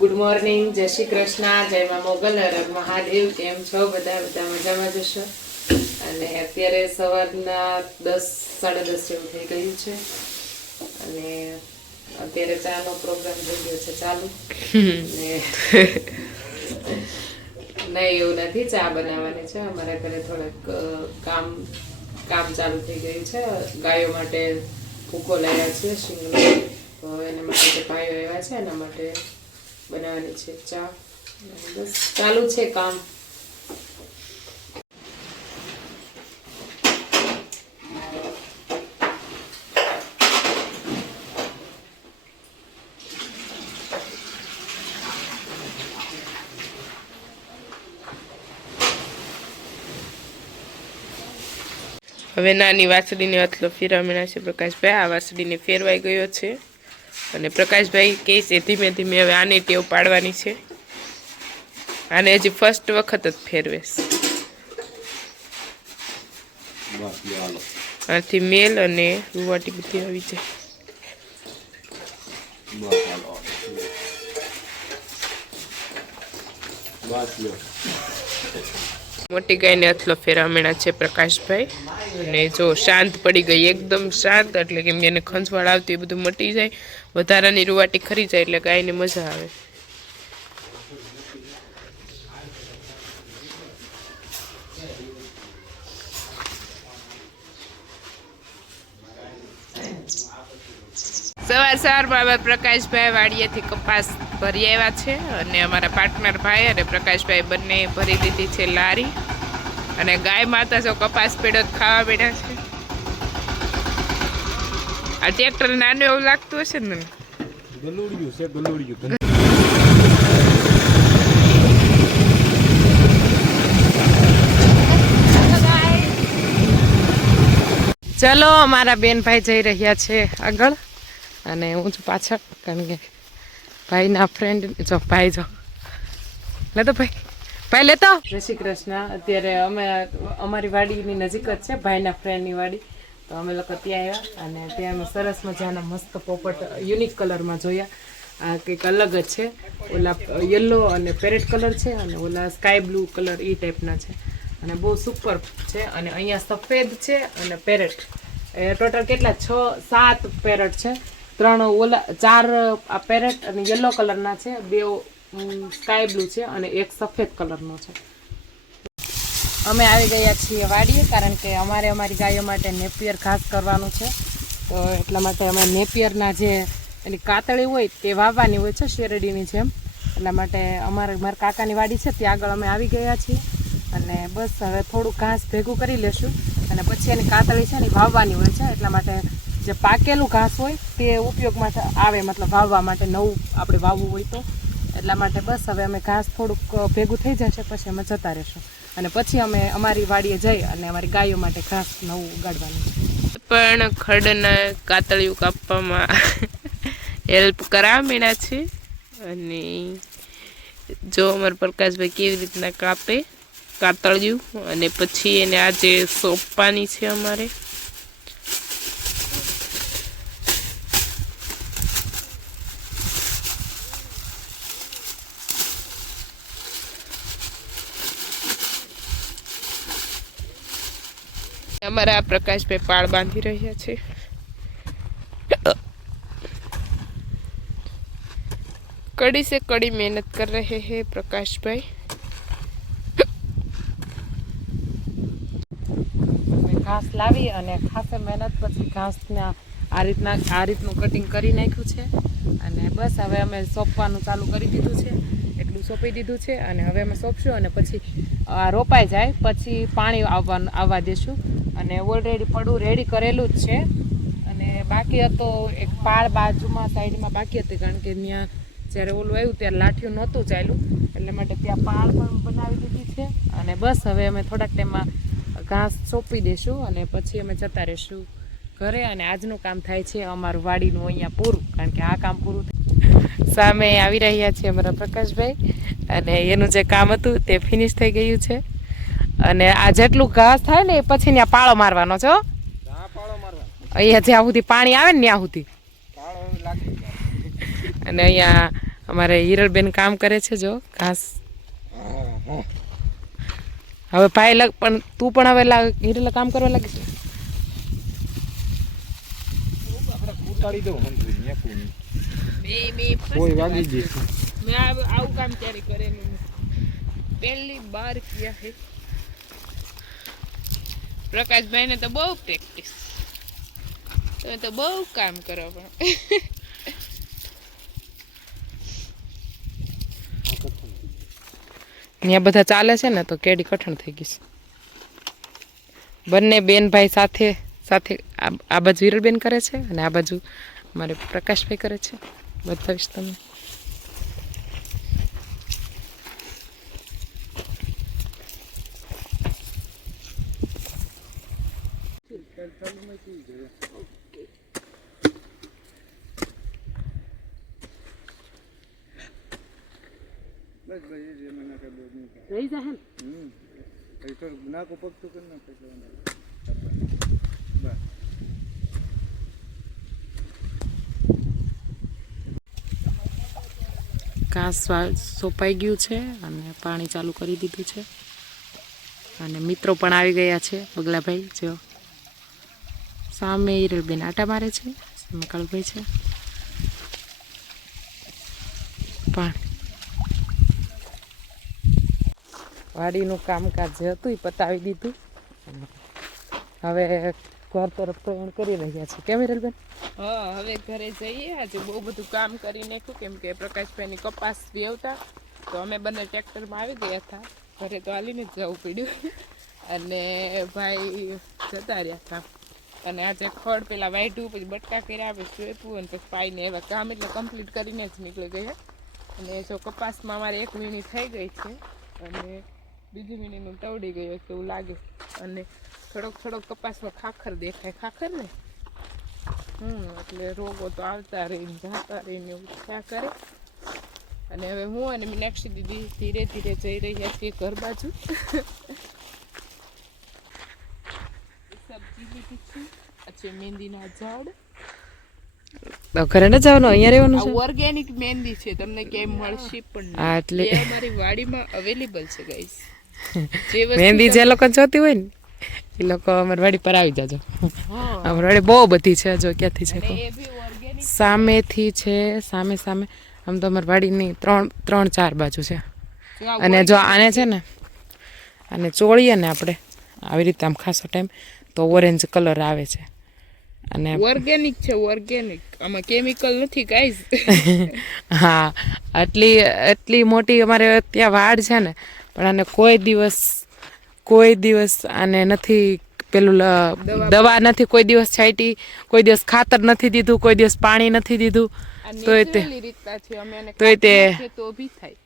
Good morning, જય શ્રી કૃષ્ણ, જય મા મોગલ, હર મહાદેવ. કેમ છો બધા? બધા મજામાં જશો. અને અત્યારે સવારના 10-10:30 જેવું થઈ ગયું છે અને અત્યારે ચાનો પ્રોગ્રામ થઈ ગયો છે ચાલુ. નહીં, એવું નથી, ચા બનાવવાની છે. અમારા ઘરે થોડાક કામ ચાલુ થઈ ગયું છે. ગાયો માટે ભૂકો લાવ્યા છે શીંગનો, તો એના માટે ભાઈઓ આવ્યા છે, એના માટે બનાવવાની છે ચા. બસ ચાલુ છે કામ. હવે નાની વાસળીને અતલો ફેરવાના છે પ્રકાશભાઈ. આ વાસળીને ફેરવાઈ ગયો છે અને પ્રકાશભાઈ કહે છે ધીમે ધીમે હવે આને ટેવ પાડવાની છે. આને હજી ફર્સ્ટ વખત જ ફેરવેશ. આથી મેલ અને રૂવાટી બધી આવી જાય. મોટી ગાયને અથલો ફેરવાના છે પ્રકાશભાઈ. અને જો શાંત પડી ગઈ, એકદમ શાંત, એટલે કે એને ખંજવાળ આવતી એ બધું મટી જાય, વધારાની રૂવાટી ખરી જાય એટલે ગાયને મજા આવે. સવારમાં પ્રકાશભાઈ વાડીએથી કપાસ ભરી આવ્યા છે અને અમારા પાર્ટનર ભાઈ અને પ્રકાશભાઈ બંને ભરી દીધી છે લારી. અને ગાય માતા જો કપાસ પેડો ખાવા બેઠા છે. આ ટ્રેક્ટર નાનું એવું લાગતું હશે ને. ચલો, અમારા બેનભાઈ જઈ રહ્યા છે આગળ અને હું છું પાછળ, કારણ કે ભાઈના ફ્રેન્ડ જો ભાઈ જો લેતો ભાઈ લેતો. જય શ્રી કૃષ્ણ. અત્યારે અમે અમારી વાડીની નજીક જ છે, ભાઈના ફ્રેન્ડની વાડી, તો અમે લોકો ત્યાં આવ્યા અને ત્યાં અમે સરસ મજાના મસ્ત પોપટ યુનિક કલરમાં જોયા. આ કંઈક અલગ જ છે. ઓલા યલો અને પેરેટ કલર છે અને ઓલા સ્કાય બ્લુ કલર એ ટાઈપના છે અને બહુ સુપર છે. અને અહીંયા સફેદ છે અને પેરેટ, એ ટોટલ કેટલા 6-7 પેરેટ છે. 3 ઓલા 4 આ પેરેટ અને યલો કલરના છે, 2 સ્કાય બ્લુ છે અને 1 સફેદ કલરનો છે. અમે આવી ગયા છીએ વાડીએ, કારણ કે અમારે અમારી ગાયો માટે નેપિયર ઘાસ કરવાનું છે. તો એટલા માટે અમે નેપિયરના જે એની કાતળી હોય તે વાવવાની હોય છે શેરડીની જેમ. એટલા માટે મારા કાકાની વાડી છે, ત્યાં આગળ અમે આવી ગયા છીએ અને બસ હવે થોડુંક ઘાસ ભેગું કરી લેશું અને પછી એની કાતળી છે ને વાવવાની હોય છે. એટલા માટે જે પાકેલું ઘાસ હોય તે ઉપયોગમાં આવે, મતલબ વાવવા માટે નવું આપણે વાવવું હોય તો. એટલા માટે બસ હવે અમે ઘાસ થોડુંક ભેગું થઈ જશે પછી અમે જતા રહીશું અને પછી અમે અમારી વાડીએ જઈ અને અમારી ગાયો માટે ઘાસ નવું ઉગાડવાનું છે. પણ ખડના કાતળીઓ કાપવામાં હેલ્પ કરાવવા છે અને જો અમારા પ્રકાશભાઈ કેવી રીતના કાપે કાતળિયું અને પછી એને આજે સોંપવાની છે અમારે. અમારા પ્રકાશભાઈ પાળ બાંધી રહ્યા છે. कड़ी से कड़ी मेहनत कर रहे हैं प्रकाशभाई. ઘાસ લાવી અને ખાસે મહેનત પછી ઘાસના આ રીતનું કટિંગ કરી નાખ્યું છે અને બસ હવે અમે સોંપવાનું ચાલુ કરી દીધું છે. એટલું સોંપી દીધું છે અને હવે અમે સોંપશું અને પછી રોપાઈ જાય પછી પાણી આવવા દેશું. અને ઓલરેડી પડું રેડી કરેલું જ છે અને બાકી હતો એક પાળ બાજુમાં સાઈડમાં બાકી હતી, કારણ કે ત્યાં જ્યારે ઓલું આવ્યું ત્યારે લાઠીઓ નહોતું ચાલ્યું, એટલે માટે ત્યાં પાળ પણ બનાવી દીધી છે. અને બસ હવે અમે થોડાક ટાઈમમાં ઘાસ સોંપી દઈશું અને પછી અમે જતા રહીશું ઘરે. અને આજનું કામ થાય છે અમારું વાડીનું અહીંયા પૂરું, કારણ કે આ કામ પૂરું સામે આવી રહ્યા છે અમારા પ્રકાશભાઈ અને એનું જે કામ હતું તે ફિનિશ થઈ ગયું છે. અને આ જેટલું ઘાસ થાય ને એ પછી ત્યાં પાળો મારવાનો છે. અહીંયા જ્યાં સુધી પાણી આવે ને ત્યાં સુધી. અને અહીંયા અમારે હિરલબેન કામ કરે છે જો ઘાસ. હવે ભાઈ પણ તું પણ હવે હિરલ કામ કરવા લાગી છે. मैं आऊ काम ત્યારે કરે પહેલી બાર કિયા હે. પ્રકાશભાઈ ને તો બહુ પ્રેક્ટિસ, તમે તો બહુ કામ કરો પણ અહીંયા બધા ચાલે છે ને તો કેડી કઠણ થઈ ગઈ છે. બંને બેન ભાઈ સાથે સાથે આ બાજુ હિરલબેન કરે છે અને આ બાજુ અમારે પ્રકાશભાઈ કરે છે. બતાવીશ તમને. રહી જાય ઘાસ સોપાઈ ગયું છે અને પાણી ચાલુ કરી દીધું છે અને મિત્રો પણ આવી ગયા છે. બગલાભાઈ જો સામે હિરલબેન આટા મારે છે, સામે કાળુભાઈ છે. પાણી વાડીનું કામકાજ જે હતું એ પતાવી દીધું. હવે ઘર તરફ પ્રયાણ કરી રહ્યા છે. કેમ હિરલબેન? હા, હવે ઘરે જઈએ. આજે બહુ બધું કામ કરી નાખ્યું કેમ કે પ્રકાશભાઈની કપાસ વેવતા તો અમે બંને ટ્રેક્ટરમાં આવી ગયા હતા. ઘરે તો હાલીને જ જવું પડ્યું અને ભાઈ જતા રહ્યા હતા. અને આજે ખડ પેલા વાઢ્યું, પછી બટકા કર્યા, પછી શેપવું અને પછી પાઈને એવા કામ એટલે કમ્પ્લીટ કરીને જ નીકળી ગયા. અને જો કપાસમાં અમારે 1 વીણી થઈ ગઈ છે અને બીજી વીણીનું તવડી ગયું છે એવું લાગે. અને થોડોક કપાસમાં ખાખર દેખાય, ખાખર ને એટલે રોગો તો આવતા રહીને જતા રહીને એવું થયા કરે. અને હવે હું અને મીનાક્ષી દીદી ધીરે ધીરે જઈ રહ્યા છીએ ઘર બાજુ. સબ્જી લીધી છે, પછી મહેંદીના ઝાડ. ઘરે ન જવાનું, અહીંયા રહેવાનું છે. ઓર્ગેનિક મહેંદી છે, તમને ક્યાંય મળશે પણ નહીં. એટલે અમારી વાડીમાં અવેલેબલ છે ગાઈસ. મહેંદી જે લોકો જોતી હોય ને એ લોકો અમારી વાડી પર આવી જાજો. અમારી વાડી બહુ બધી છે. જો ક્યાંથી છે સામેથી છે, સામે આમ તો અમારી વાડીની 3-4 બાજુ છે. અને જો આને છે ને આને ચોળીએ ને આપણે આવી રીતે આમ ખાસો ટાઈમ તો ઓરેન્જ કલર આવે છે. અને ઓર્ગેનિક છે, ઓર્ગેનિક, આમાં કેમિકલ નથી ગાઈસ. હા, એટલી મોટી અમારે ત્યાં વાડ છે ને પણ આને કોઈ દિવસ આને નથી પેલું દવા નથી કોઈ દિવસ છાંટી, કોઈ દિવસ ખાતર નથી દીધું, કોઈ દિવસ પાણી નથી દીધું. તોય તે રીતના છે અમે તો ભી થાય.